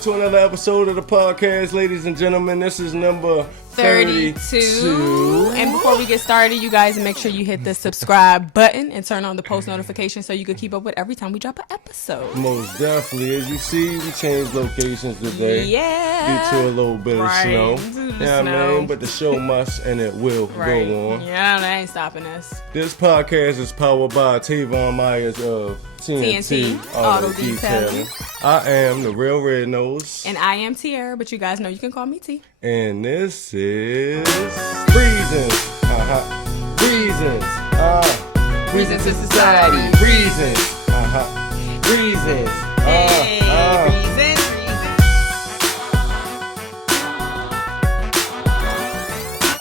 back to another episode of the podcast, ladies and gentlemen. This is number 32. And before we get started, you guys make sure you hit the subscribe button and turn on the post notifications so you can keep up with every time we drop an episode. Most definitely. As you see, we changed locations today. Yeah. Due to a little bit of snow. Yeah, I mean? But the show must and it will go on. Yeah, that ain't stopping us. This podcast is powered by Tavon Myers of TNT Auto Detailing. I am the real Red Nose. And I am Tierra, but you guys know you can call me T. And this is Reasons. Reasons. Reasons to Society. Reasons. Reasons. Reasons.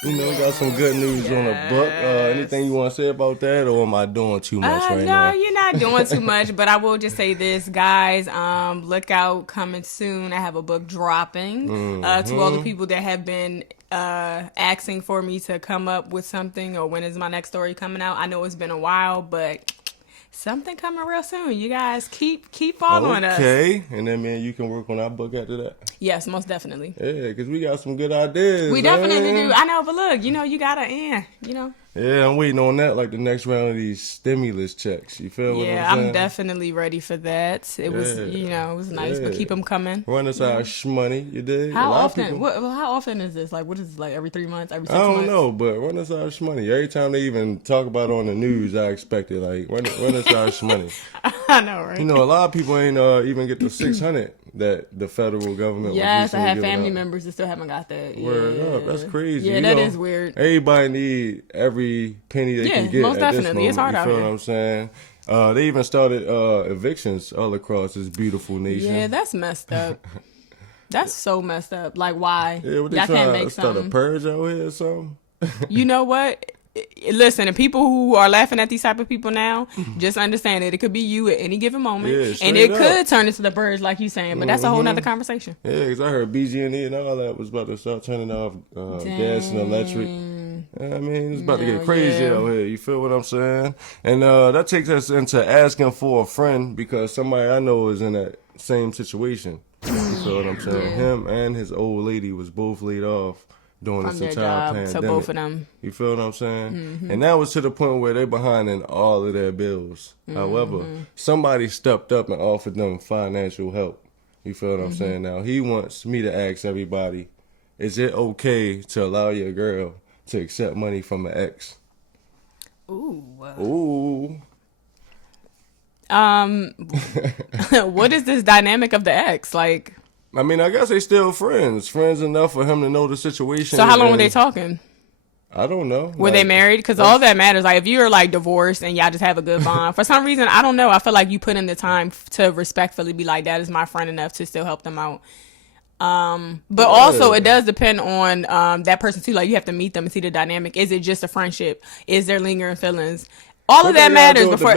You know, got some good news on the book. Anything you want to say about that, or am I doing too much right now? No, you're not doing too much, but I will just say this, guys. Look out, coming soon. I have a book dropping. To all the people that have been asking for me to come up with something, or when is my next story coming out. I know it's been a while, but something coming real soon. You guys keep following us. Okay, and then you can work on our book after that. Yes, most definitely. Yeah, because we got some good ideas. We definitely do. I know, but look, you gotta Yeah, I'm waiting on that, like the next round of these stimulus checks. You feel what I'm saying? Yeah, I'm definitely ready for that. It was, it was nice, but keep them coming. Run us our shmoney, you did. How often? How often is this? Like, what is this, like every 3 months, every 6 months? I don't know, but run us our shmoney. Every time they even talk about it on the news, I expect it. Like, run us our shmoney. I know, right? You know, a lot of people ain't even get the 600 that the federal government. Yes, I have family members that still haven't got that. Word up, that's crazy. Yeah, that is weird. Everybody need every penny they can get. Most at definitely. This moment, it's hard out here. You here. feel what I'm saying? They even started evictions all across this beautiful nation. Yeah, that's messed up. That's so messed up. Like, why? Yeah, what they y'all can't make start something. a purge out here or something? You know what? Listen, the people who are laughing at these type of people now, just understand that it could be you at any given moment, and it could turn into the purge, like you saying. But that's a whole nother conversation. Yeah, because I heard BG&E and all that was about to start turning off gas and electric. I mean, it's about to get crazy out here. You feel what I'm saying? And that takes us into asking for a friend, because somebody I know is in that same situation. You feel what I'm saying? Him and his old lady was both laid off during this entire pandemic. So both of them. You feel what I'm saying? And that was to the point where they're behind in all of their bills. However, somebody stepped up and offered them financial help. You feel what I'm saying? Now, he wants me to ask everybody, is it okay to allow your girl to accept money from an ex? Ooh. What is this dynamic of the ex? Like, I mean, I guess they still friends enough for him to know the situation. So how long were they talking? I don't know. Were they married? Because all that matters. Like, if you're like divorced and y'all just have a good bond, for some reason, I don't know. I feel like you put in the time to respectfully be like, that is my friend enough to still help them out. But also it does depend on that person too. Like, you have to meet them and see the dynamic. Is it just a friendship? Is there lingering feelings? All of that matters before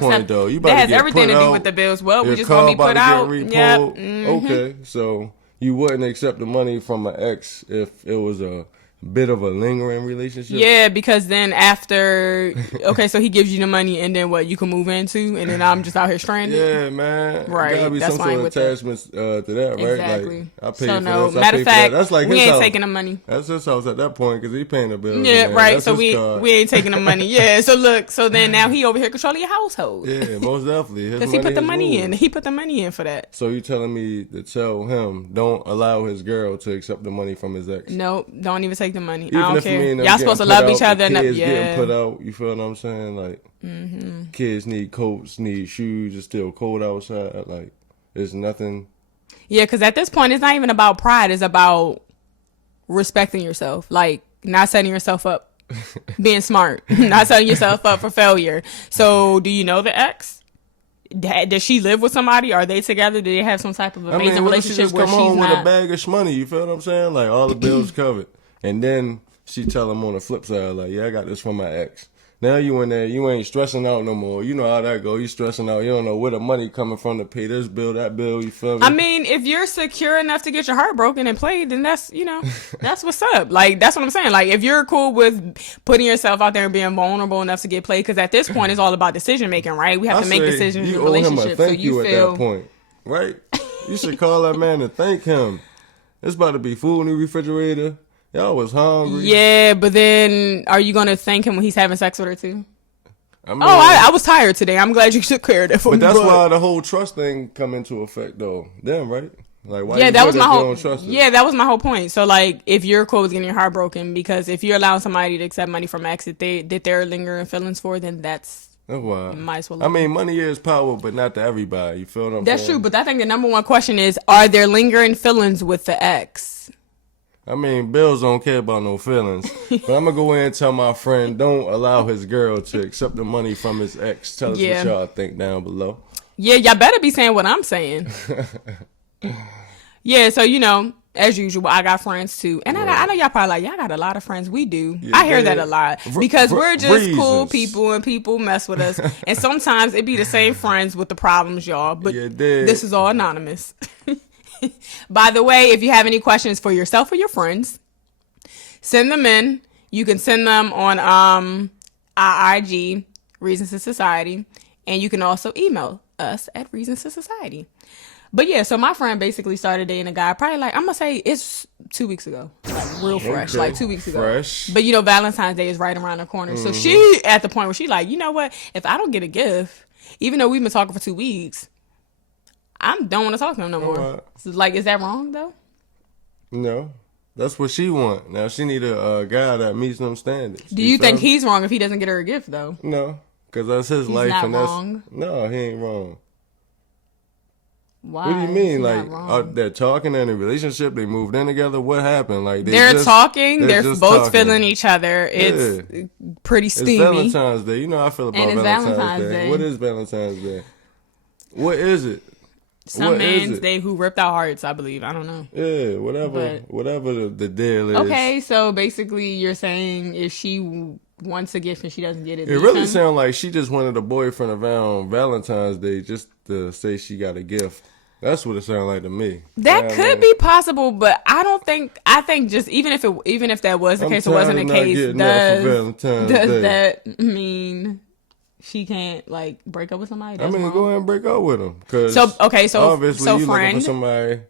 point, though. You that has everything to do with the bills. Well, we just gonna be put out. Yep. Okay, so you wouldn't accept the money from an ex if it was a bit of a lingering relationship? Yeah, because then after, okay, so he gives you the money, and then what, you can move into, and then I'm just out here stranded? Yeah, man. Right. Gotta be that's some sort of attachments to that, right? Exactly. Like, I pay so for no, this, matter of fact, that's like we his ain't house. taking the money. That's his house at that point, because he paying the bills. Yeah, right. That's So we ain't taking the money. Yeah, so look, so then now he over here controlling your household. Yeah, most definitely. Because he put the money in. He put the money in for that. So you telling me to tell him, don't allow his girl to accept the money from his ex? Nope, don't even take the money. Even I don't if care. Y'all supposed to love each other. Kids getting put out. You feel what I'm saying? Like, kids need coats, need shoes. It's still cold outside. Like, there's nothing. Yeah, because at this point, it's not even about pride. It's about respecting yourself. Like, not setting yourself up, being smart, not setting yourself up for failure. So, do you know the ex? Does she live with somebody? Are they together? Do they have some type of amazing relationship where she's home not? with a bag of money? You feel what I'm saying? Like, all the bills covered, and then she tell him on the flip side, like, yeah, I got this from my ex. Now you in there, you ain't stressing out no more. You know how that go. You stressing out. You don't know where the money coming from to pay this bill, that bill. You feel me? I mean, if you're secure enough to get your heart broken and played, then that's, that's what's up. Like, that's what I'm saying. Like, if you're cool with putting yourself out there and being vulnerable enough to get played, because at this point, it's all about decision making, right? We have to make decisions in relationships. So you feel at that point, right? You should call that man and thank him. It's about to be food in the refrigerator. Y'all was hungry. Yeah, but then are you going to thank him when he's having sex with her too? I mean, I was tired today. I'm glad you took care of that for me. But that's why the whole trust thing come into effect, though. Damn, right? Like, why? Yeah, that was my whole. Yeah, that was my whole point. So, like, if your quote was getting your heart broken, because if you're allowing somebody to accept money from ex that they're lingering feelings for, then that's why. Might as well. I mean, money is power, but not to everybody. You feel what I'm saying? That's true, but I think the number one question is: are there lingering feelings with the ex? I mean, Bills don't care about no feelings. But I'm going to go in and tell my friend, don't allow his girl to accept the money from his ex. Tell us what y'all think down below. Yeah, y'all better be saying what I'm saying. Yeah, so, as usual, I got friends too. And I know y'all probably like, y'all got a lot of friends. We do. Yeah, I hear that a lot. Because we're just cool people and people mess with us. And sometimes it be the same friends with the problems, y'all. But this is all anonymous. By the way, if you have any questions for yourself or your friends, send them in. You can send them on our IG, Reasons2Society, and you can also email us at Reasons2Society. But yeah, so my friend basically started dating a guy probably I'm going to say it's 2 weeks ago. Like real fresh, like 2 weeks ago. Fresh. But Valentine's Day is right around the corner. So she at the point where she like, you know what? If I don't get a gift, even though we've been talking for 2 weeks, I don't want to talk to him no more. So, is that wrong though? No, that's what she want. Now she need a guy that meets them standards. Do you think he's wrong if he doesn't get her a gift though? No, because that's his life, not and that's wrong. No, he ain't wrong. Why? What do you mean? Like they're talking in a relationship? They moved in together. What happened? Like they're talking. They're both talking. Feeling each other. It's pretty steamy. It's Valentine's Day. You know how I feel about Valentine's Day. What is Valentine's Day? What is it? Some man's day who ripped our hearts, I believe. I don't know. Yeah, whatever the deal is. Okay, so basically you're saying if she wants a gift and she doesn't get it. It really sounds like she just wanted a boyfriend around Valentine's Day just to say she got a gift. That's what it sounds like to me. That could be possible, but I think just even if that was the case, it wasn't the case. Does that mean she can't break up with somebody? That's wrong? Go ahead and break up with him. Obviously you friend, looking for somebody.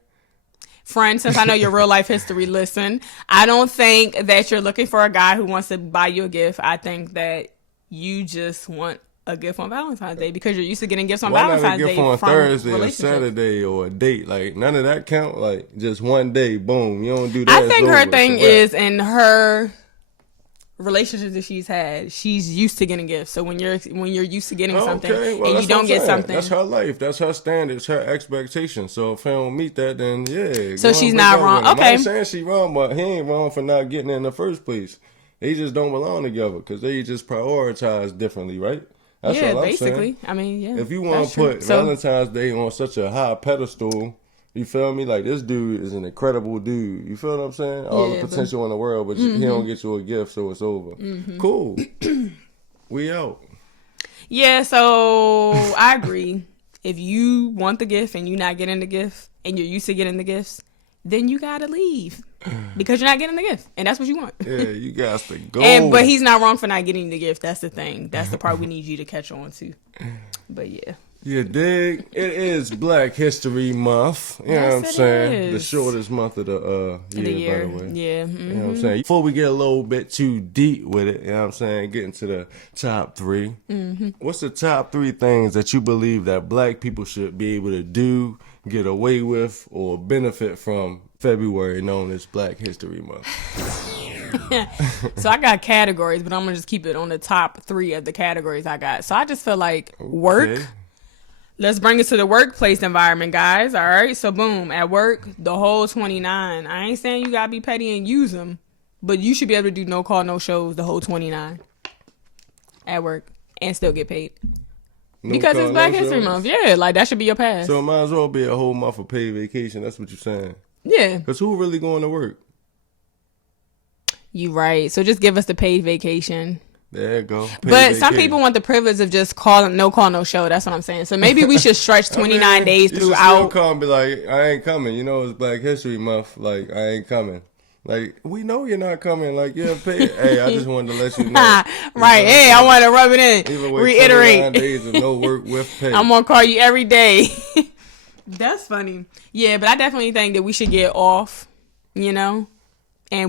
Friend, since I know your real life history, listen. I don't think that you're looking for a guy who wants to buy you a gift. I think that you just want a gift on Valentine's Day because you're used to getting gifts on Valentine's Day. Why not a gift on Thursday or Saturday or a date? None of that count. Just one day, boom. You don't do that. I think her thing is in her relationships that she's had, she's used to getting gifts. So when you're used to getting something and you don't get something, that's her life, that's her standards, her expectations. So if he don't meet that, then so she's not wrong. Okay, I'm saying she wrong, but he ain't wrong for not getting it in the first place. They just don't belong together because they just prioritize differently, right? That's all I'm basically. saying. If you want to put Valentine's Day on such a high pedestal, you feel me? This dude is an incredible dude. You feel what I'm saying? All the potential in the world, but he don't get you a gift, so it's over. Mm-hmm. Cool. We out. Yeah, so I agree. If you want the gift and you're not getting the gift and you're used to getting the gifts, then you gotta leave because you're not getting the gift, and that's what you want. Yeah, you got to go. But he's not wrong for not getting the gift. That's the thing. That's the part we need you to catch on to. But yeah. You dig? It is Black History Month. You know what I'm saying? The shortest month of the year, by the way. Yeah. Mm-hmm. You know what I'm saying? Before we get a little bit too deep with it, you know what I'm saying? Get into the top 3. Mm-hmm. What's the top 3 things that you believe that black people should be able to do, get away with, or benefit from February known as Black History Month? So I got categories, but I'm going to just keep it on the top 3 of the categories I got. So I just feel like work. Let's bring it to the workplace environment, guys. All right. So boom, at work, the whole 29. I ain't saying you got to be petty and use them, but you should be able to do no call, no shows the whole 29 at work and still get paid. Because it's Black History Month. Yeah, that should be your pass. So it might as well be a whole month of paid vacation. That's what you're saying. Yeah. Because who really going to work? You right. So just give us the paid vacation. There you go. But some people want the privilege of just calling no call, no show. That's what I'm saying. So maybe we should stretch 29 days throughout. You should still call and be like, I ain't coming. It's Black History Month. I ain't coming. We know you're not coming. You're paid. Hey, I just wanted to let you know. Right. Hey, I want to rub it in. Reiterate. 29 days of no work with pay. I'm going to call you every day. That's funny. Yeah, but I definitely think that we should get off, and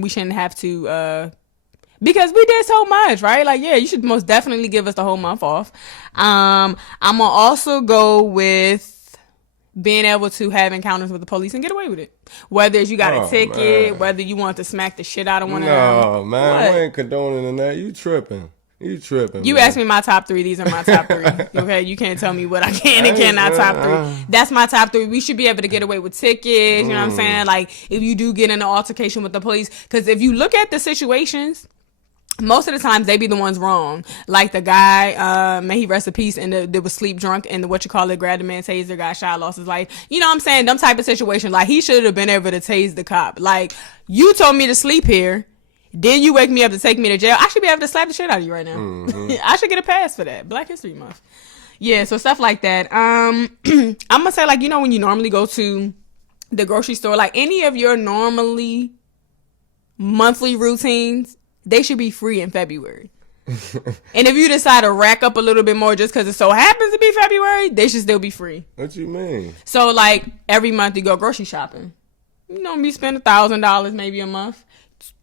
we shouldn't have to, because we did so much, right? Like, yeah, you should most definitely give us the whole month off. I'm going to also go with being able to have encounters with the police and get away with it. Whether it's you got a ticket, man. whether you want to smack the shit out of one of them. No, man, we ain't condoning that. You tripping. You asked me my top 3. These are my top 3. Okay, you can't tell me what I can and cannot top 3. That's my top 3. We should be able to get away with tickets. You know what I'm saying? Like, if you do get in an altercation with the police, because if you look at the situations, most of the times they be the ones wrong. Like the guy, may he rest in peace, and that was sleep drunk and grabbed the man taser, got shot, lost his life. You know what I'm saying? Them type of situations. Like, he should have been able to tase the cop. Like, you told me to sleep here. Then you wake me up to take me to jail. I should be able to slap the shit out of you right now. Mm-hmm. I should get a pass for that. Black History Month. Yeah, so stuff like that. I'm going to say, like, when you normally go to the grocery store, like any of your normally monthly routines, they should be free in February. And if you decide to rack up a little bit more just because it so happens to be February, they should still be free. What you mean? So, like, every month you go grocery shopping. You spend $1,000 maybe a month.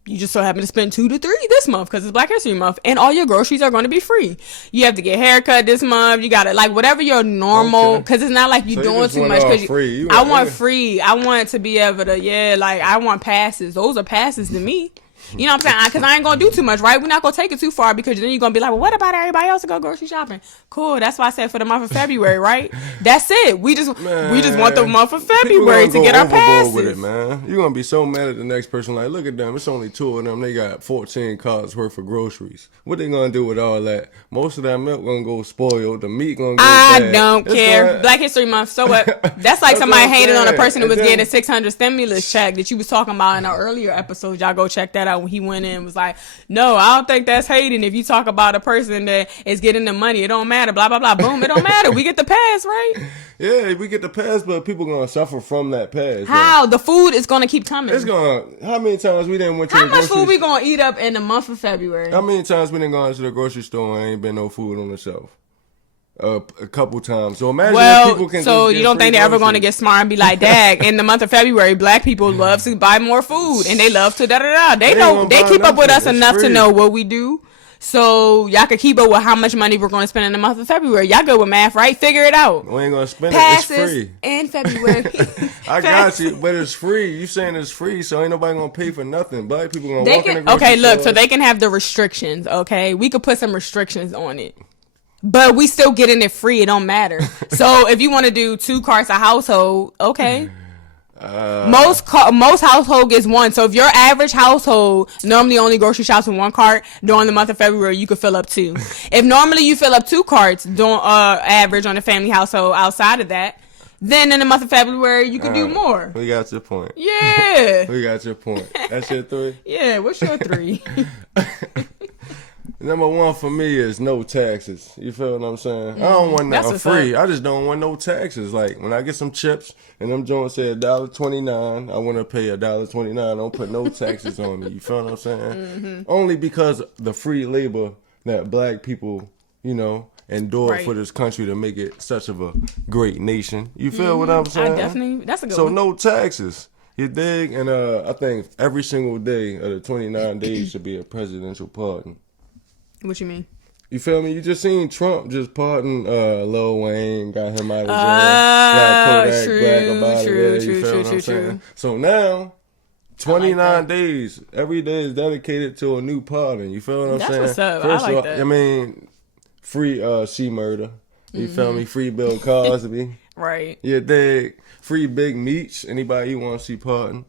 You just so happen to spend 2 to 3 this month because it's Black History Month, and all your groceries are going to be free. You have to get a haircut this month. You got to, like, whatever your normal, because it's not like you're doing too much. I want free. I want to be able to, like, I want passes. Those are passes to me. You know what I'm saying? Because I ain't going to do too much, right? We're not going to take it too far because then you're going to be like, well, what about everybody else to go grocery shopping? Cool. That's why I said for the month of February, right? That's it. We just want the month of February to get our passes. With it, man. You're going to be so mad at the next person. Like, look at them. It's only 2 of them. They got 14 carts worth of groceries. What they going to do with all that? Most of that milk going to go spoiled. The meat going to go bad. I don't care. Black History Month. So what? That's like somebody hated on a person who was getting a 600 stimulus check that you was talking about in our earlier episode. Y'all go check that out. When he went in and was like, no, I don't think that's hating. If you talk about a person that is getting the money, it don't matter, blah, blah, blah. Boom, it don't matter. We get the pass, right? Yeah, we get the pass, but people going to suffer from that pass. How? Right? The food is going to keep coming. It's going to, how many times we didn't went to the grocery store? How much food we going to eat up in the month of February? How many times we didn't go into the grocery store and ain't been no food on the shelf? A couple times. So imagine if people can. So you don't think they're ever going to get smart and be like, "Dag"? In the month of February, Black people love to buy more food and they love to da da da. They know they keep up with us enough to know what we do. So y'all can keep up with how much money we're going to spend in the month of February. Y'all good with math, right? Figure it out. We ain't going to spend Passes it. It's free. In February. I got you, but it's free. You saying it's free, so ain't nobody going to pay for nothing. Black people going to walk in the grocery Okay, look, store. so they can have the restrictions, okay? We could put some restrictions on it. But we still getting it free. It don't matter. So if you want to do 2 carts a household, okay. Most household gets 1. So if your average household normally only grocery shops in 1 cart, during the month of February you could fill up 2. If normally you fill up 2 carts, average on a family household outside of that, then in the month of February you could do more. We got your point. Yeah. We got your point. That's your 3? Yeah. What's your 3? Number 1 for me is no taxes. You feel what I'm saying? I don't want nothing free. I just don't want no taxes. Like when I get some chips and them joints say $1.29, I want to pay $1.29. Don't put no taxes on me. You feel what I'm saying? Mm-hmm. Only because the free labor that Black people, endure for this country to make it such of a great nation. You feel what I'm saying? That's a good one. So no taxes. You dig? And I think every single day of the 29 days should be a presidential pardon. What you mean? You feel me? You just seen Trump just pardon Lil Wayne, got him out of jail, got Kodak back about it. You feel what I'm saying? So now, 29 days, every day is dedicated to a new pardon. You feel what I'm saying? That's what's up. First I like of all, that. I mean, free C-Murder. You feel me? Free Bill Cosby. Right. You dig? Free Big Meech. Anybody you want to see pardon?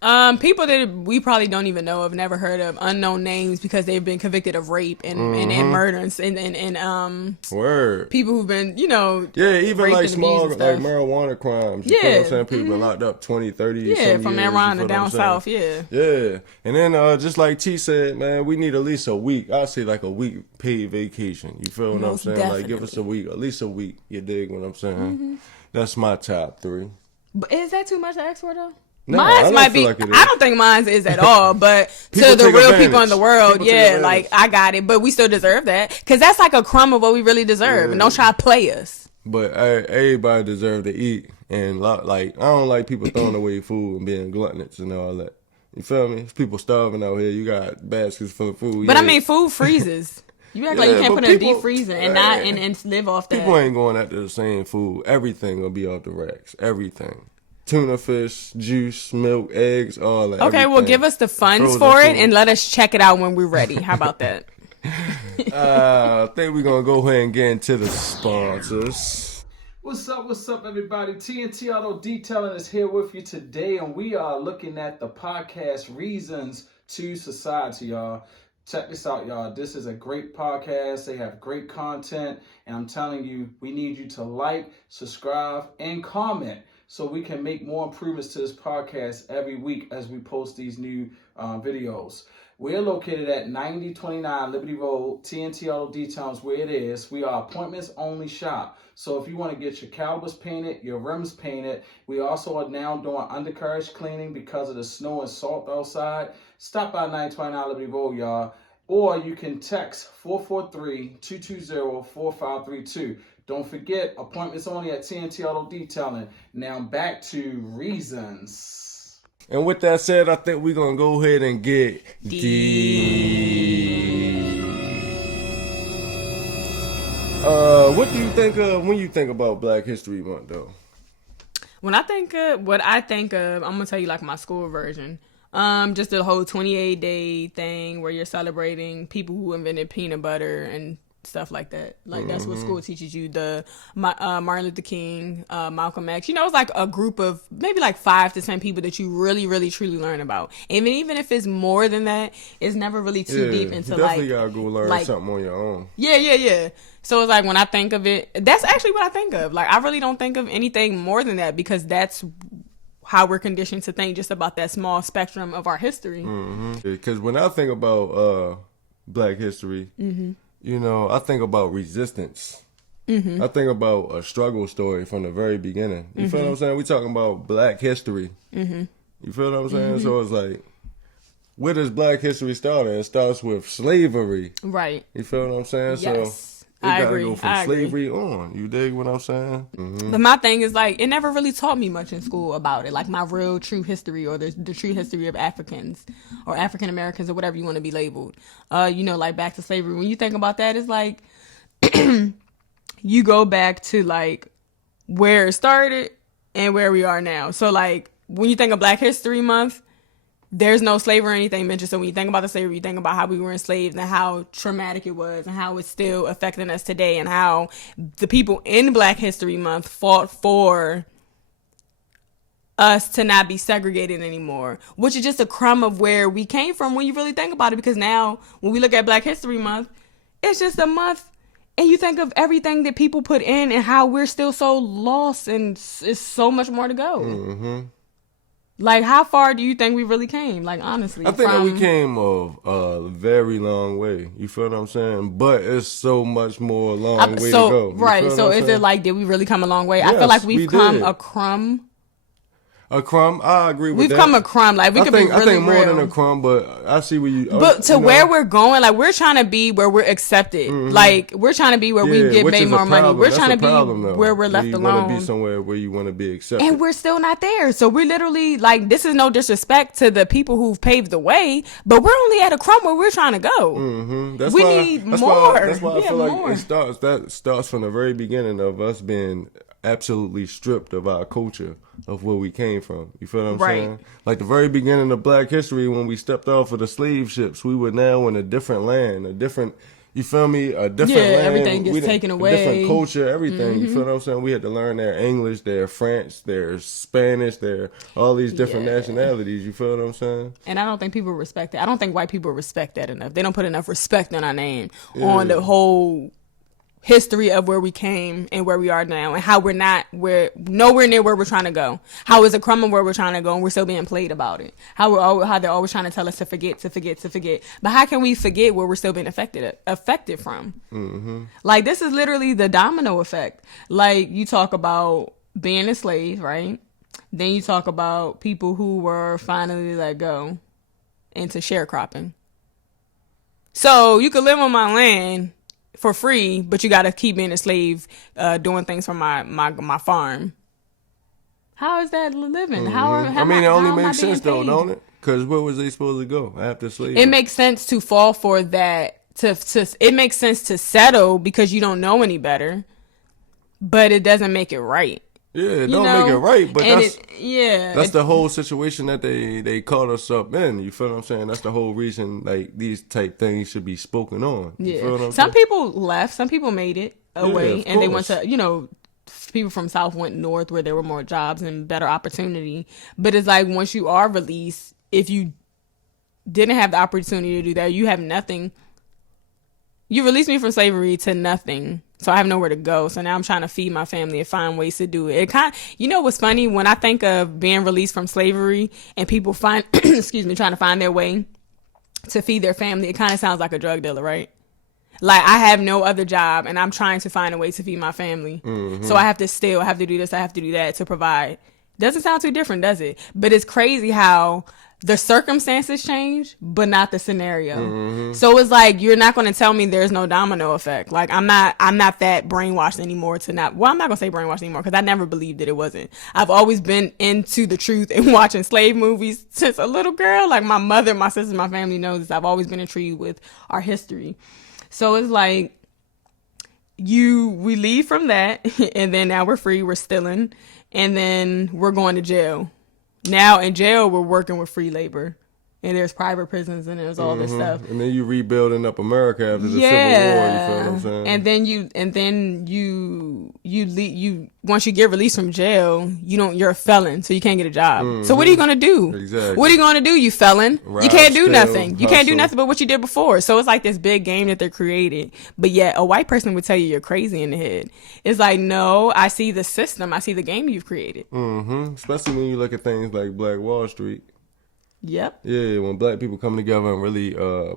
People that we probably don't even know of, never heard of, unknown names because they've been convicted of rape and murder and word. People who've been, even like small like marijuana crimes. You feel what I'm saying? People been locked up 20, 30 from marijuana down south, yeah. And then just like T said, man, we need at least a week. I say like a week paid vacation. You feel what I'm saying? Definitely. Like give us a week, at least a week. You dig what I'm saying? Mm-hmm. That's my top 3. But is that too much to ask for though? No, mine might be. Like I don't think mine is at all. But to the real people in the world, like I got it. But we still deserve that because that's like a crumb of what we really deserve. Yeah. And don't try to play us. But everybody deserve to eat, and like I don't like people throwing away food and being gluttonous and all that. You feel me? There's people starving out here. You got baskets full of food. But Yeah. I mean, food freezes. You act like you can't but put it in a people- deep freezer and not and live off that. People ain't going after the same food. Everything will be off the racks. Everything. Tuna fish, juice, milk, eggs, all that. Okay, well, give us the funds Frozen for it food. and let us check it out when we're ready. How about that? I think we're going to go ahead and get into the sponsors. What's up, everybody? TNT Auto Detailing is here with you today, and we are looking at the podcast Reasons to Society, y'all. Check this out, y'all. This is a great podcast. They have great content, and I'm telling you, we need you to like, subscribe, and comment so we can make more improvements to this podcast every week as we post these new videos. We're located at 9029 Liberty Road. TNT Auto Detailing is where it is. We are appointments only shop. So if you want to get your calipers painted, your rims painted, we also are now doing undercarriage cleaning because of the snow and salt outside. Stop by 929 Liberty Road, y'all. Or you can text 443-220-4532. Don't forget, appointments only at TNT Auto Detailing. Now back to Reasons. And with that said, I think we're going to go ahead and get deep. What do you think of when you think about Black History Month, though? When I think of what I think of, I'm gonna tell you like my school version. Just the whole 28-day thing where you're celebrating people who invented peanut butter and stuff like that. Like that's what school teaches you. The Martin Luther King, Malcolm X. You know, it's like a group of maybe like 5 to 10 people that you really, really, truly learn about. And even if it's more than that, it's never really too deep into you definitely like. gotta go learn something on your own. Yeah. So it's like when I think of it, that's actually what I think of. Like I really don't think of anything more than that because that's how we're conditioned to think just about that small spectrum of our history. Because when I think about Black history, you know, I think about resistance. I think about a struggle story from the very beginning. You feel what I'm saying? We talking about Black history. You feel what I'm saying? So it's like, where does Black history start? It starts with slavery. Right. You feel what I'm saying? Yes. So we I gotta agree. go from slavery on. You dig what I'm saying? But my thing is like, it never really taught me much in school about it. Like my real true history or the true history of Africans or African Americans or whatever you want to be labeled. You know, like back to slavery. When you think about that, it's like, you go back to like where it started and where we are now. So like when you think of Black History Month, there's no slavery or anything mentioned. So when you think about the slavery, you think about how we were enslaved and how traumatic it was and how it's still affecting us today and how the people in Black History Month fought for us to not be segregated anymore, which is just a crumb of where we came from when you really think about it. Because now when we look at Black History Month, it's just a month and you think of everything that people put in and how we're still so lost and it's so much more to go. Like, how far do you think we really came? Like, honestly. I think that we came a very long way. You feel what I'm saying? But it's so much more way to go. Right. So is it like, did we really come a long way? I feel like we've come a crumb. A crumb? I agree with that. We've come a crumb. Like, we could be really I think more real. than a crumb, but I see where you... But to where we're going, like, we're trying to be where we're accepted. Like, we're trying to be where we get made more money. We're trying to be where we're left alone. You want to be somewhere where you want to be accepted. And we're still not there. So we're literally, like, this is no disrespect to the people who've paved the way, but we're only at a crumb where we're trying to go. We need more. That's why I feel like it starts from the very beginning of us being absolutely stripped of our culture of where we came from. You feel what I'm saying? Like the very beginning of Black history, when we stepped off of the slave ships, we were now in a different land, a different, you feel me? A different land. Everything gets taken away. A different culture, everything. You feel what I'm saying? We had to learn their English, their French, their Spanish, their all these different nationalities. You feel what I'm saying? And I don't think people respect it. I don't think white people respect that enough. They don't put enough respect on our name, on the whole history of where we came and where we are now and how we're nowhere near where we're trying to go. How is a crumb of where we're trying to go and we're still being played about it. How they're always trying to tell us to forget. But how can we forget where we're still being affected from? Like this is literally the domino effect. Like you talk about being a slave, right? Then you talk about people who were finally let go into sharecropping. So you could live on my land for free, but you got to keep being a slave, doing things for my farm. How is that living? I mean, it only makes sense though, don't it? Because where was they supposed to go after slavery? It makes sense to fall for that. It makes sense to settle because you don't know any better, but it doesn't make it right. Yeah, it don't make it right, but that's the whole situation that they caught us up in. You feel what I'm saying? That's the whole reason, like, these type things should be spoken on. You feel what I'm Some saying? people left, some people made it away, and they went course. to, people from South went north where there were more jobs and better opportunity. But it's like once you are released, if you didn't have the opportunity to do that, you have nothing. You released me from slavery to nothing. So I have nowhere to go. So now I'm trying to feed my family and find ways to do it. What's funny? When I think of being released from slavery and people trying to find their way to feed their family, it kind of sounds like a drug dealer, right? Like, I have no other job and I'm trying to find a way to feed my family. So I have to do this, I have to do that to provide. Doesn't sound too different, does it? But it's crazy how the circumstances change, but not the scenario. So it's like, you're not going to tell me there's no domino effect. Like, I'm not that brainwashed anymore I'm not going to say brainwashed anymore because I never believed that it wasn't. I've always been into the truth and watching slave movies since a little girl. Like, my mother, my sisters, my family knows this. I've always been intrigued with our history. So it's like, we leave from that and then now we're free, we're stealing, and then we're going to jail. Now in jail, we're working with free labor, and there's private prisons, and there's all this stuff. And then you rebuilding up America after the Civil War. You feel what I'm saying? And then you once you get released from jail, you're a felon, so you can't get a job. So what are you gonna do? Exactly. What are you gonna do, you felon? You can't do nothing. You can't do hustle. nothing but what you did before. So it's like this big game that they're creating. But yet a white person would tell you you're crazy in the head. It's like, no, I see the system. I see the game you've created. Especially when you look at things like Black Wall Street. Yep. Yeah, when black people come together and really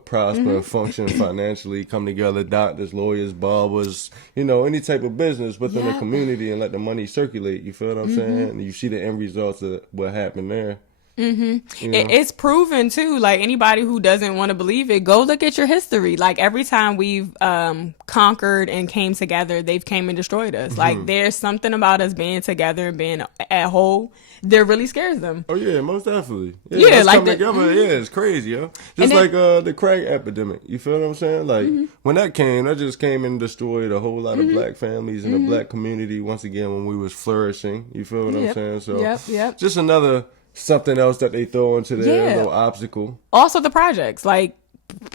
prosper and function financially, come together, doctors, lawyers, barbers, any type of business within the community and let the money circulate. You feel what I'm saying? And you see the end results of what happened there. It's proven too. Like, anybody who doesn't want to believe it, go look at your history. Like, every time we've conquered and came together, they've came and destroyed us. Like, there's something about us being together and being at whole that really scares them. Oh yeah, most definitely. Yeah, like together. Yeah, it's crazy, yo. Just like the crack epidemic. You feel what I'm saying? Like when that just came and destroyed a whole lot of black families and the black community once again when we was flourishing. You feel what I'm saying? So just another something else that they throw into their little obstacle. Also the projects, like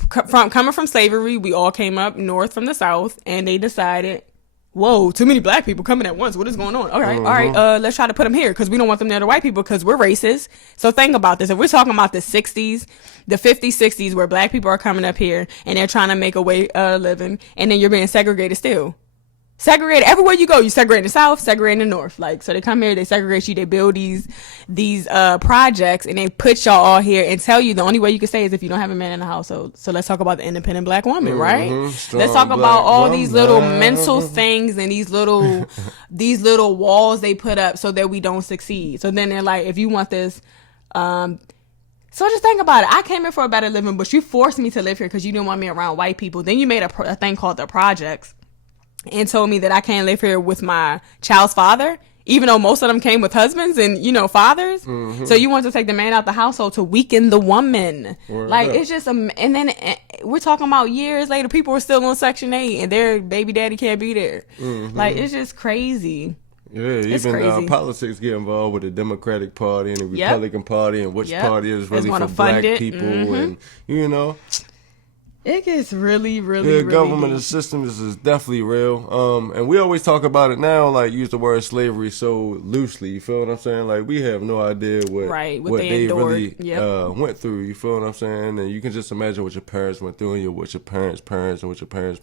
coming from slavery, we all came up north from the South, and they decided, whoa, too many black people coming at once. What is going on? All right, let's try to put them here because we don't want them near the white people because we're racist. So think about this. If we're talking about the 60s, the 50s, 60s, where black people are coming up here and they're trying to make a way of living, and then you're being segregated still. Segregated everywhere you go. You segregate in the South, segregate in the North. Like, so they come here, they segregate you, they build these projects, and they put y'all all here and tell you the only way you can stay is if you don't have a man in the household. So let's talk about the independent black woman, right? Let's talk about all these little mental things and these little walls they put up so that we don't succeed. So then they're like, if you want this, so just think about it. I came here for a better living, but you forced me to live here because you didn't want me around white people. Then you made a thing called the projects and told me that I can't live here with my child's father, even though most of them came with husbands and, fathers. So you want to take the man out the household to weaken the woman. It's just, and then we're talking about years later, people are still on Section 8 and their baby daddy can't be there. Like, it's just crazy. Yeah, even politics get involved with the Democratic Party and the Republican Party and which party is really for black people and, It gets really, really, really government deep. and systems is definitely real. And we always talk about it now, like use the word slavery so loosely. You feel what I'm saying? Like we have no idea what they really went through. You feel what I'm saying? And you can just imagine what your parents went through and what your parents' parents and what your parents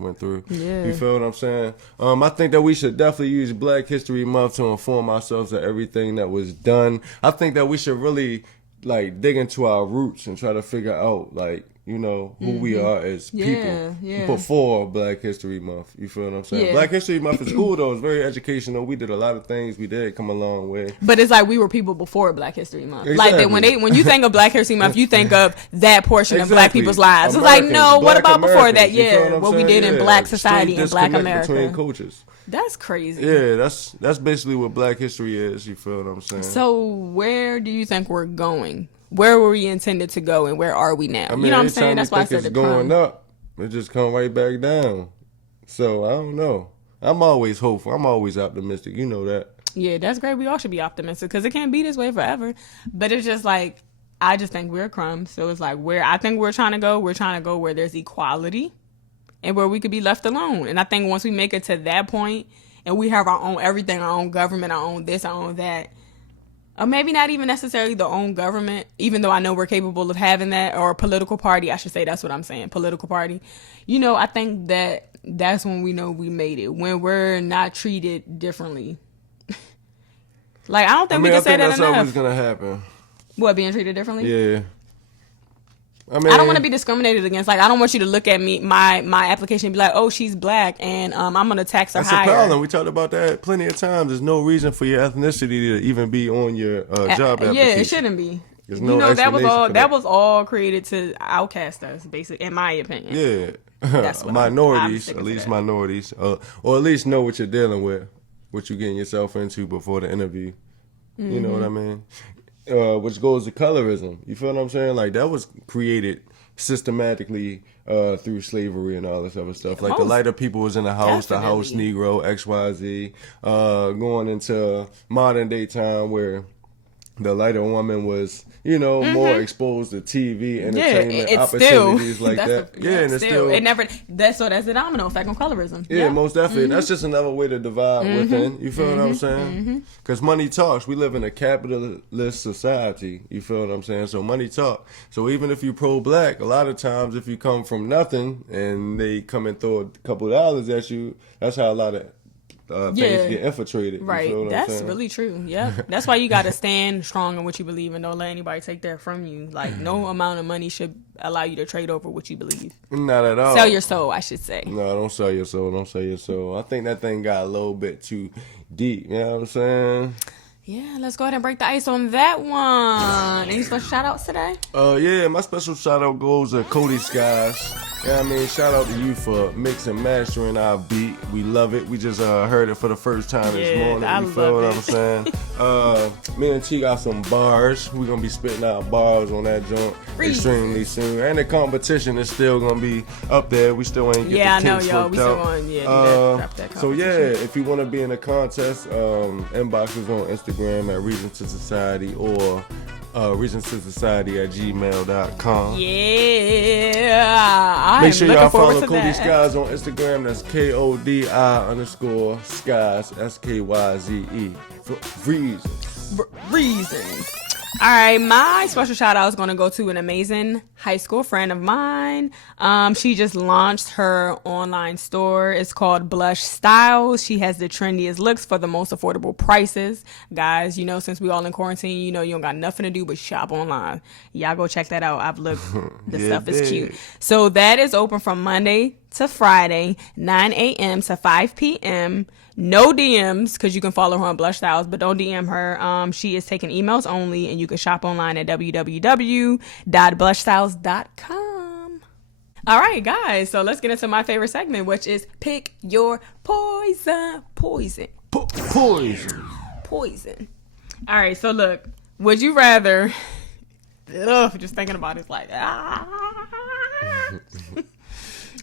went through. Yeah. You feel what I'm saying? I think that we should definitely use Black History Month to inform ourselves of everything that was done. I think that we should really like dig into our roots and try to figure out like, you know, who we are as people before Black History Month. You feel what I'm saying? Black History Month is cool though. It's very educational. We did a lot of things. We did come a long way. But it's like we were people before Black History Month. Exactly. Like when you think of Black History Month, you think of that portion of Black people's lives. Americans, it's like, no, what about before that? Yeah, what we did in Black society and Black America. Between cultures. That's crazy. Yeah, that's basically what Black history is. You feel what I'm saying? So where do you think we're going? Where were we intended to go, and where are we now? I mean, you know what I'm saying? That's why I said it's going up. It just come right back down. So I don't know. I'm always hopeful. I'm always optimistic. You know that. Yeah, that's great. We all should be optimistic because it can't be this way forever. But it's just like, I just think we're crumbs. So it's like where I think we're trying to go where there's equality and where we could be left alone. And I think once we make it to that point and we have our own everything, our own government, our own this, our own that, or maybe not even necessarily the own government, even though I know we're capable of having that, or a political party, I should say, that's what I'm saying, political party. You know, I think that's when we know we made it, when we're not treated differently. Like, I don't think we can say that enough. That's always going to happen. What, being treated differently? Yeah. I mean, I don't want to be discriminated against. Like, I don't want you to look at me, my application, and be like, oh, she's Black, and I'm going to tax her higher. That's a problem. We talked about that plenty of times. There's no reason for your ethnicity to even be on your job application. Yeah, it shouldn't be. There's no that was all created to outcast us, basically, in my opinion. Yeah. That's what minorities, at least minorities, or at least know what you're dealing with, what you're getting yourself into before the interview. Mm-hmm. You know what I mean? Which goes to colorism. You feel what I'm saying? Like, that was created systematically through slavery and all this other stuff. Like, the lighter people was in the house, the house Negro, XYZ, going into modern day time where the lighter woman was, you know, more exposed to TV, entertainment, opportunities like that. And it's still... That's the domino effect on colorism. Yeah, most definitely. That's just another way to divide within. You feel what I'm saying? Because money talks. We live in a capitalist society. You feel what I'm saying? So money talk. So even if you're pro-Black, a lot of times if you come from nothing and they come and throw a couple of dollars at you, that's how a lot of things get infiltrated. Right. You feel what That's really true. Yeah. That's why you got to stand strong in what you believe and don't let anybody take that from you. Like, no amount of money should allow you to trade over what you believe. Not at all. Sell your soul, I should say. No, don't sell your soul. Don't sell your soul. I think that thing got a little bit too deep. You know what I'm saying? Yeah, let's go ahead and break the ice on that one. Any special shout outs today? Yeah, my special shout out goes to Cody Skies. Yeah, I mean, shout out to you for mixing and mastering our beat. We love it. We just heard it for the first time this morning. You feel what I'm saying? Me and T got some bars. We're going to be spitting out bars on that joint extremely soon. And the competition is still going to be up there. We still ain't get the kinks worked out. We still going to drop that competition. So, yeah, if you want to be in a contest, inbox us on Instagram at Reasons2Society or Reasons2Society@gmail.com. Yeah. Make sure y'all follow Cody Skies on Instagram. That's KODI_Skies, SKYZE. Reasons. All right, my special shout out is going to go to an amazing high school friend of mine. She just launched her online store. It's called Blush Styles. She has the trendiest looks for the most affordable prices. Guys, you know, since we all in quarantine, you know, you don't got nothing to do but shop online. Y'all go check that out. I've looked. The stuff is cute. So that is open from Monday to Friday, 9 a.m. to 5 p.m. No DMs, because you can follow her on Blush Styles, but don't DM her. She is taking emails only, and you can shop online at www.blushstyles.com. All right, guys, so let's get into my favorite segment, which is Pick Your Poison. Poison. All right, so look, would you rather... just thinking about it, like...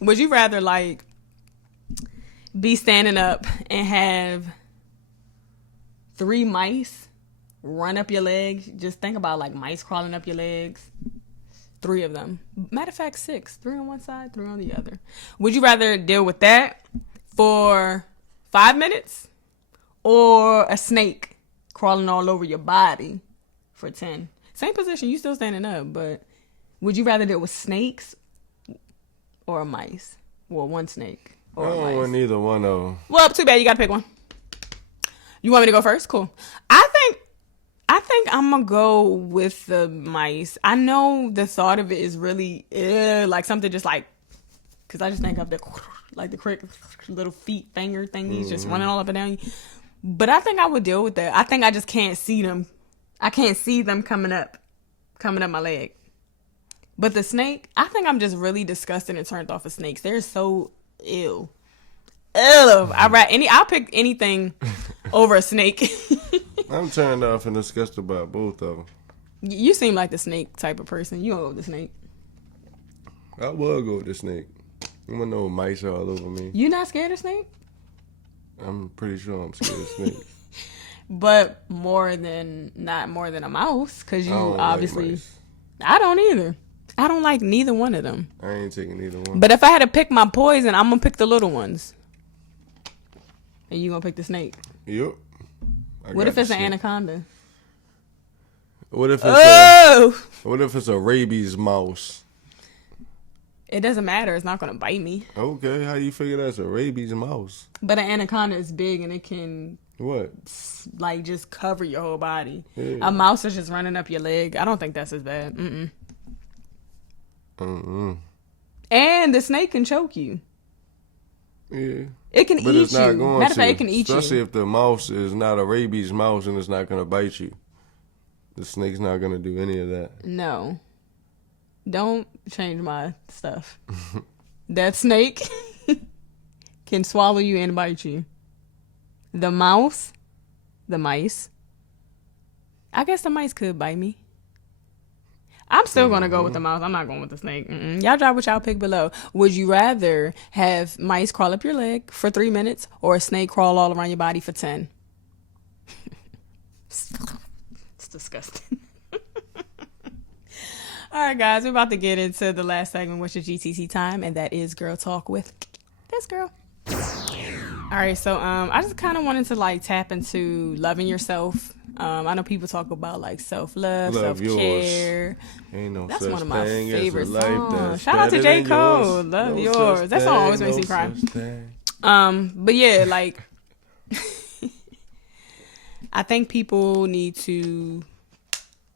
Would you rather, like... be standing up and have 3 mice run up your legs? Just think about like mice crawling up your legs. 3 of them. Matter of fact, 6. 3 on one side, 3 on the other. Would you rather deal with that for 5 minutes or a snake crawling all over your body for 10? Same position, you still standing up, but would you rather deal with snakes or a mice? Well, one snake. I don't want neither one of them. Well, too bad. You got to pick one. You want me to go first? Cool. I think I'm gonna go with the mice. I know the thought of it is really like something just like, because I just think of the like the quick little feet finger thingies just running all up and down you. But I think I would deal with that. I think I just can't see them. I can't see them coming up my leg. But the snake, I think I'm just really disgusted and turned off of snakes. They're so ill. I'll pick anything over a snake. I'm turned off and disgusted by both of them. You seem like the snake type of person. You don't go with the snake. I will go with the snake. I'm gonna know mice all over me. You not scared of snake? I'm pretty sure I'm scared of snakes. But not more than a mouse, because you obviously. Like I don't either. I don't like neither one of them. I ain't taking neither one. But if I had to pick my poison, I'm gonna pick the little ones. And you gonna pick the snake? Yep. What if it's an anaconda? What if it's a rabies mouse? It doesn't matter. It's not gonna bite me. Okay, how you figure that's a rabies mouse? But an anaconda is big and it can What? like just cover your whole body. Yeah. A mouse is just running up your leg. I don't think that's as bad. And the snake can choke you. Yeah. It can But eat it's not you. going Matter of to. fact, it can eat Especially you. if the mouse is not a rabies mouse and it's not going to bite you. The snake's not going to do any of that. No. Don't change my stuff. That snake can swallow you and bite you. The mice. I guess the mice could bite me. I'm still going to go with the mouse. I'm not going with the snake. Y'all drop what y'all pick below. Would you rather have mice crawl up your leg for 3 minutes or a snake crawl all around your body for 10? It's disgusting. All right, guys. We're about to get into the last segment, which is GTC time, and that is Girl Talk with this girl. All right, so I just kind of wanted to like tap into loving yourself. I know people talk about like self-love, self-care. Ain't no That's such one of my thing favorite as a life songs. that's Shout out to better J. than Cole. yours. Love No yours. such That song always thing, makes me no cry. such thing. But yeah, like I think people need to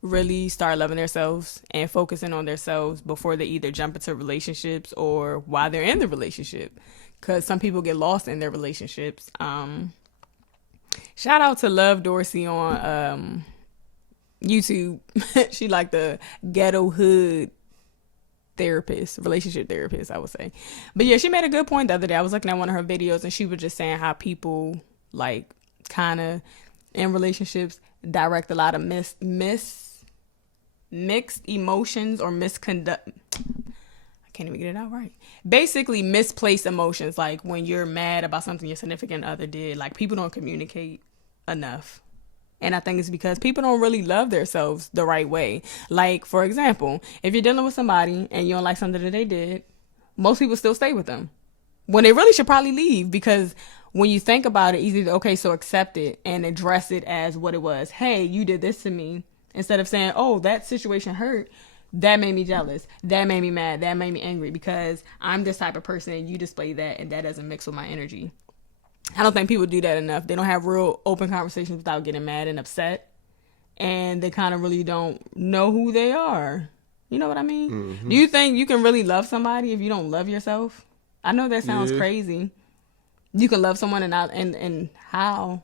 really start loving themselves and focusing on themselves before they either jump into relationships or while they're in the relationship. Because some people get lost in their relationships. Shout out to Love Dorsey on YouTube. She like the ghetto hood relationship therapist, I would say. But yeah, she made a good point the other day. I was looking at one of her videos and she was just saying how people like kind of in relationships direct a lot of mixed emotions or misconduct. I can't even get it out right. Basically, misplaced emotions. Like when you're mad about something your significant other did, like people don't communicate enough. And I think it's because people don't really love themselves the right way. Like, for example, if you're dealing with somebody and you don't like something that they did, most people still stay with them when they really should probably leave, because when you think about it, easy to, okay, so accept it and address it as what it was. Hey, you did this to me. Instead of saying, oh, that situation hurt. That made me jealous. That made me mad. That made me angry because I'm this type of person and you display that and that doesn't mix with my energy. I don't think people do that enough. They don't have real open conversations without getting mad and upset. And they kind of really don't know who they are. You know what I mean? Mm-hmm. Do you think you can really love somebody if you don't love yourself? I know that sounds crazy. You can love someone and how?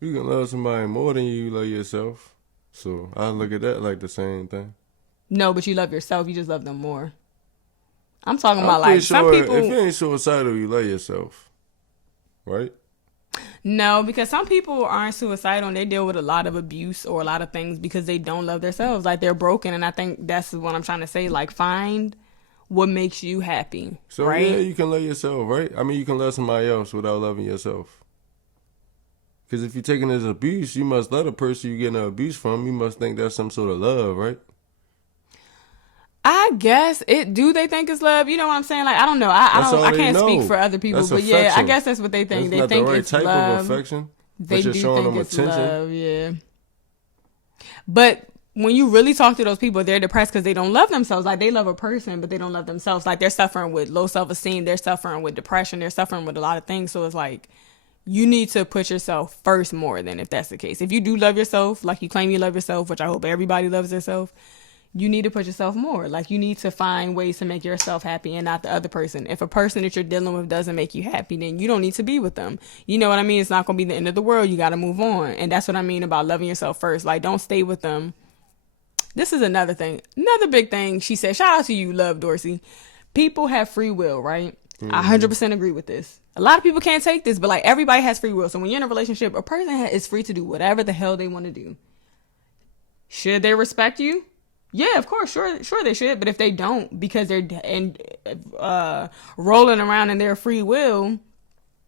You can love somebody more than you love yourself. So I look at that like the same thing. No, but you love yourself. You just love them more. I'm talking about like some people. If you ain't suicidal, you love yourself, right? No, because some people aren't suicidal and they deal with a lot of abuse or a lot of things because they don't love themselves. Like they're broken, and I think that's what I'm trying to say. Like find what makes you happy. So right? Yeah, you can love yourself, right? I mean, you can love somebody else without loving yourself. Because if you're taking this abuse, you must love the person you're getting the abuse from. You must think that's some sort of love, right? I guess it. Do they think it's love? You know what I'm saying? Like I don't know. I can't speak for other people, that's but affection. yeah, I guess that's what they think. That's they not think the right it's type love. of affection. They do showing think them it's attention. love. Yeah. But when you really talk to those people, they're depressed because they don't love themselves. Like they love a person, but they don't love themselves. Like they're suffering with low self-esteem. They're suffering with depression. They're suffering with a lot of things. So it's like you need to put yourself first more than if that's the case. If you do love yourself, like you claim you love yourself, which I hope everybody loves themselves, you need to put yourself more. Like, you need to find ways to make yourself happy and not the other person. If a person that you're dealing with doesn't make you happy, then you don't need to be with them. You know what I mean? It's not going to be the end of the world. You got to move on. And that's what I mean about loving yourself first. Like, don't stay with them. This is another thing. Another big thing. She said, shout out to you, Love Dorsey. People have free will, right? I 100% agree with this. A lot of people can't take this, but like, everybody has free will. So when you're in a relationship, a person is free to do whatever the hell they want to do. Should they respect you? Yeah, of course, sure they should. But if they don't, because they're rolling around in their free will,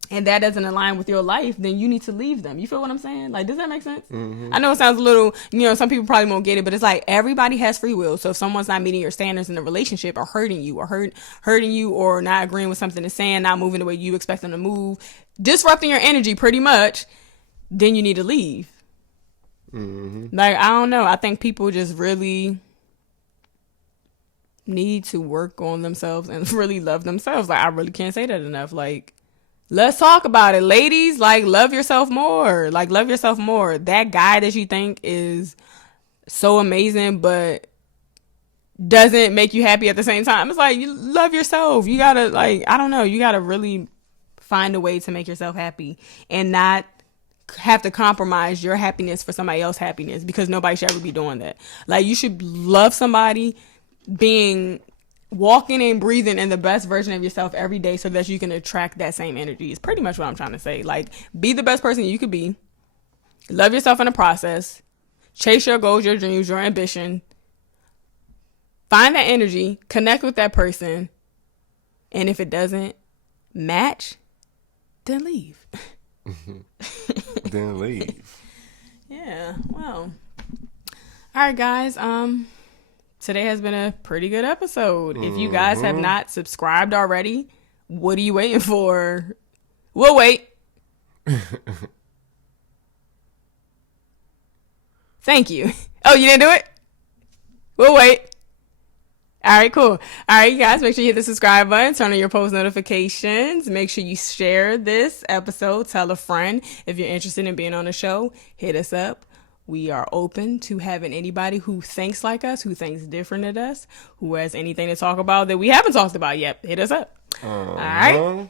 and that doesn't align with your life, then you need to leave them. You feel what I'm saying? Like, does that make sense? Mm-hmm. I know it sounds a little, some people probably won't get it, but it's like, everybody has free will. So if someone's not meeting your standards in the relationship, or hurting you, or not agreeing with something they're saying, not moving the way you expect them to move, disrupting your energy pretty much, then you need to leave. Mm-hmm. Like, I don't know. I think people just really need to work on themselves and really love themselves. Like, I really can't say that enough. Like, let's talk about it, ladies. Like, love yourself more. Like, love yourself more. That guy that you think is so amazing but doesn't make you happy at the same time, it's like, you love yourself. You gotta, like, I don't know, you gotta really find a way to make yourself happy and not have to compromise your happiness for somebody else's happiness, because nobody should ever be doing that. Like, you should love somebody, walking and breathing in the best version of yourself every day, so that you can attract that same energy. Is pretty much what I'm trying to say. Like, be the best person you could be. Love yourself in the process. Chase your goals, your dreams, your ambition. Find that energy. Connect with that person. And if it doesn't match, then leave. Then leave. Yeah. Well. All right, guys. Today has been a pretty good episode. If you guys have not subscribed already, what are you waiting for? We'll wait. Thank you. Oh, you didn't do it? We'll wait. All right, cool. All right, you guys, make sure you hit the subscribe button, turn on your post notifications. Make sure you share this episode. Tell a friend. If you're interested in being on the show, hit us up. We are open to having anybody who thinks like us, who thinks different than us, who has anything to talk about that we haven't talked about yet. Hit us up. All right.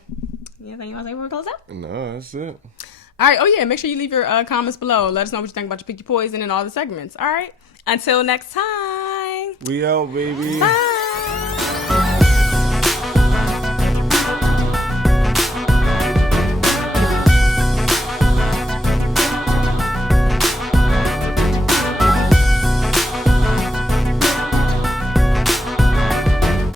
Anything you want to say before we close up? No, that's it. All right. Oh, yeah. Make sure you leave your comments below. Let us know what you think about your Pick Your Poison and all the segments. All right. Until next time. We out, baby. Bye.